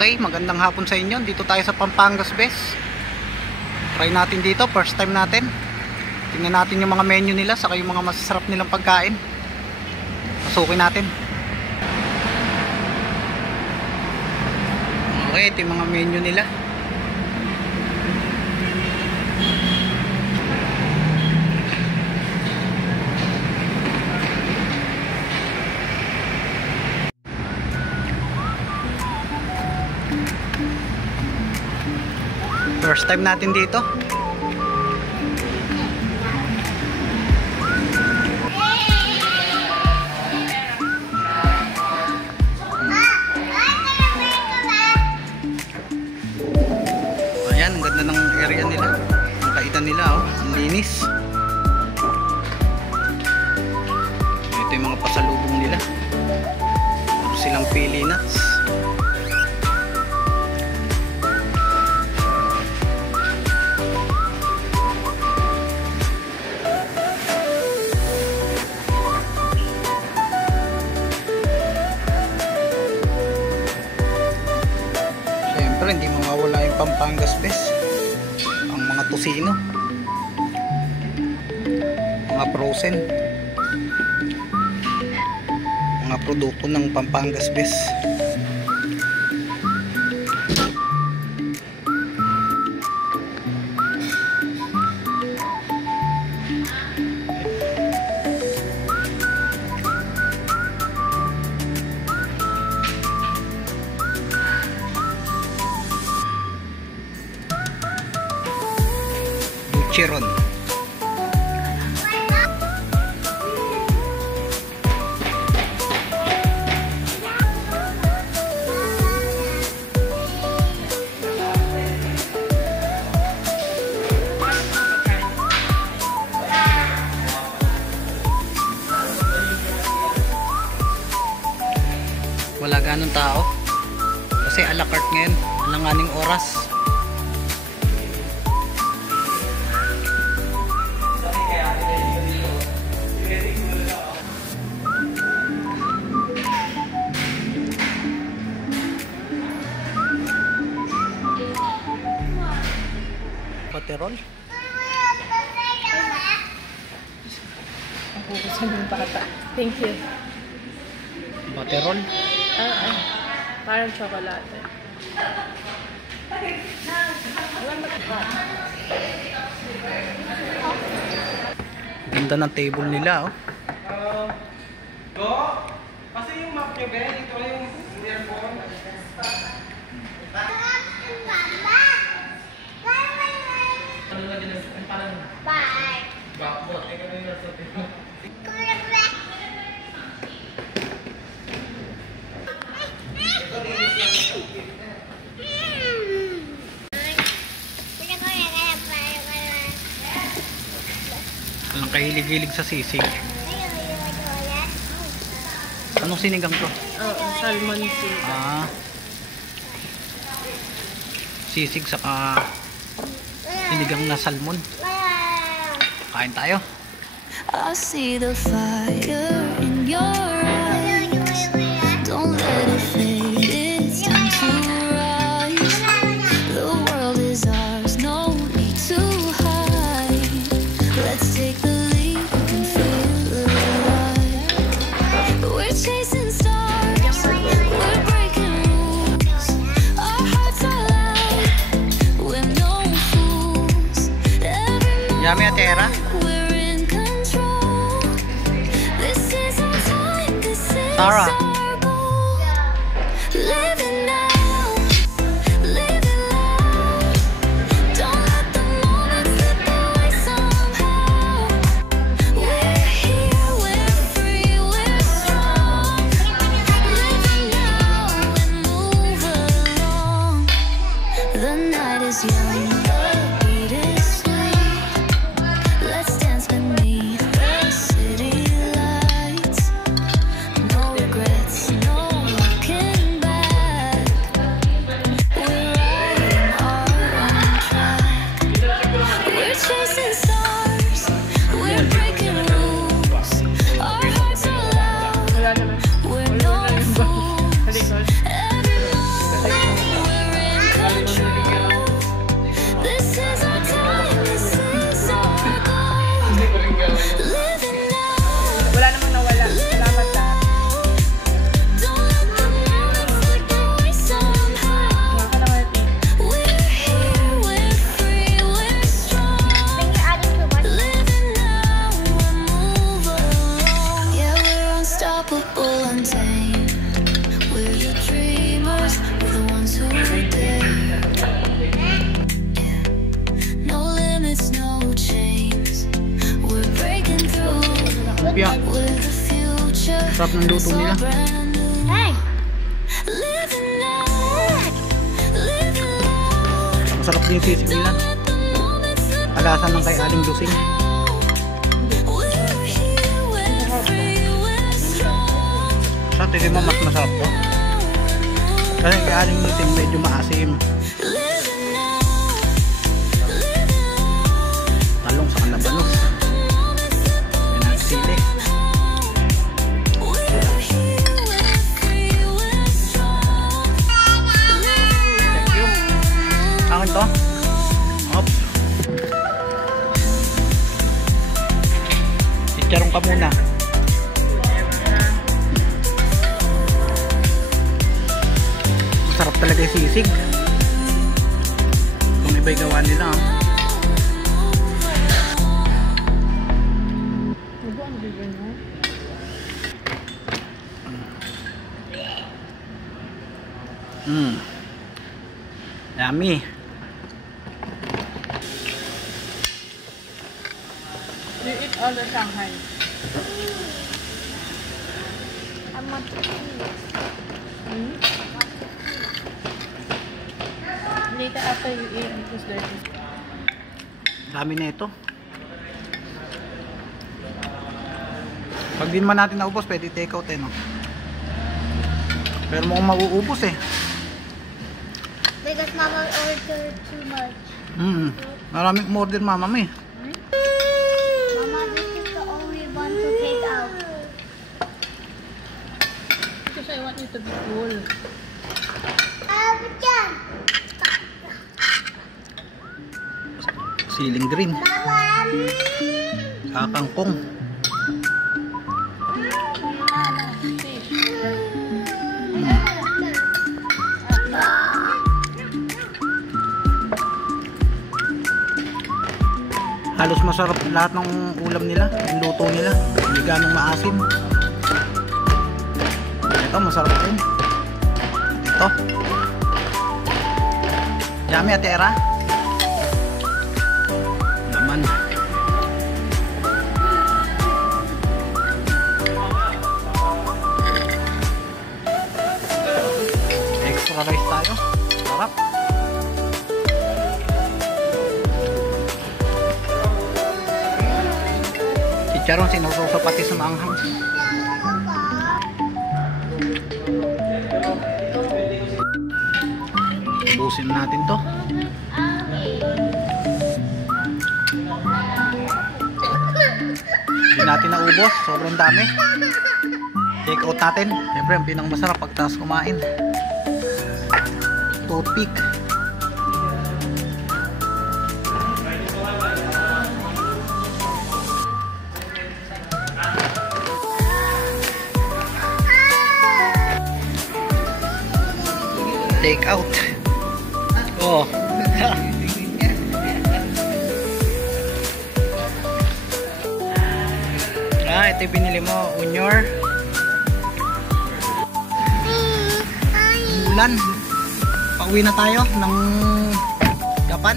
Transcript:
Okay, magandang hapon sa inyo. Dito tayo sa Pampangas Best. Try natin dito, first time natin. Tingnan natin yung mga menu nila, saka yung mga masasarap nilang pagkain. Pasukin natin. Okay, ito yung mga menu nila. First time natin dito. Ayan, ang ganda ng area nila. Ang kaitan nila, oh. Ang linis. Ito yung mga pasalubong nila. Ito silang pili nuts. Hindi mawawala yung Pampangas Best. Ang mga tosino, mga frozen, mga produkto ng Pampangas Best. Chiron. Wala ganun tao kasi a la carte ngayon, alanganing oras. Paterol. Ako gusto ng bata. Thank you. Paterol. Parang chocolate. Ganda ng table nila, oh. Kasi yung map nyo, Ben, ito yung earphone. Walang kahilig-hilig sa sisig. Anong sinigang to? Salmon sisig. Sisig saka sinigang na salmon. Kain tayo. I see the fire in your eyes. Don't let it fade. It's time to rise. The world is ours. No need to hide. Let's take the leap and feel alive. We're chasing stars. We're breaking rules. Our hearts are loud. We're no fools. Yummy atera. Tara. Living now, living loud. Don't let the moment slip away somehow. We're here, we're free, we're strong. Living now and move along. The night is young, the beat is sweet. Let's dance beneath the city lights. No regrets, no looking back. We're riding our own track. We're chasing stars. We're breaking rules. Our hearts are loud. We're no fools. Every moment Sarap ng luto nila. Hey! Masarap din yung sisig nila. Alasan ng kay Aling Lusing. Sa tingin mo mas masarap to? Kasi kay Aling Lusing medyo maasim. Talong sa kalabanos. Yan ang sili. Thank you. Akin to? Oops. Chicharong ka muna. Masarap talaga yung sisig. Kung iba'y gawa nila. Yummy. You eat all the Shanghai. I want to eat. Later after you eat, because there is. Dami na ito. Pag din man natin naubos, pwede take out no? Pero mukhang mauubos Because Mama ordered too much. Maraming order mama mo Mama, this is the only one to take out. Because I want you to be full. Siling green. Kakangkong. Halos masarap lahat ng ulam nila, yung luto nila, hindi ganong maasim. Ito masarap din. Ito yummy Ate Era. Laman. Extra rice tayo, sarap. Chicharon sinususo pati sa maanghang. Ubusin natin to. Hindi natin naubos, sobrang dami. Take out natin. Siyempre ang pinang masarap pagtas kumain. Toothpick. Take out. Oh. Ito yung binili mo, Unyor. Ulan. Pauwi na tayo ng Japan.